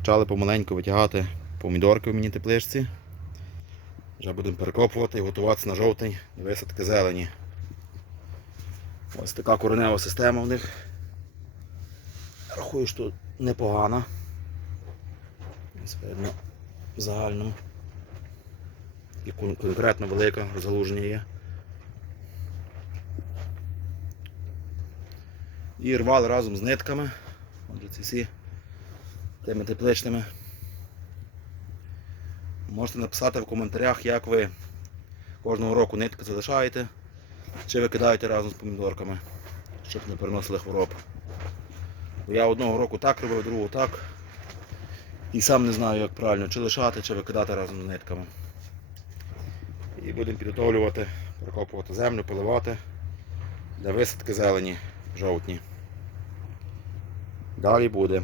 Почали помаленьку витягати помідорки в міні тепличці. Вже будемо перекопувати і готуватися на жовтень висадки зелені. Ось така коренева система в них. Рахую, що непогана. Ось видно в загальному. І конкретно велика розгалуження є. І рвали разом з нитками. Отже, ці всі тими тепличними. Можете написати в коментарях, як ви кожного року нитки залишаєте, чи ви кидаєте разом з помідорками, щоб не переносили хвороб. Бо я одного року так робив, другого так. І сам не знаю, як правильно, чи лишати, чи викидати разом з нитками. І будемо підготовлювати, прокопувати землю, поливати для висадки зелені жовтні. Далі буде.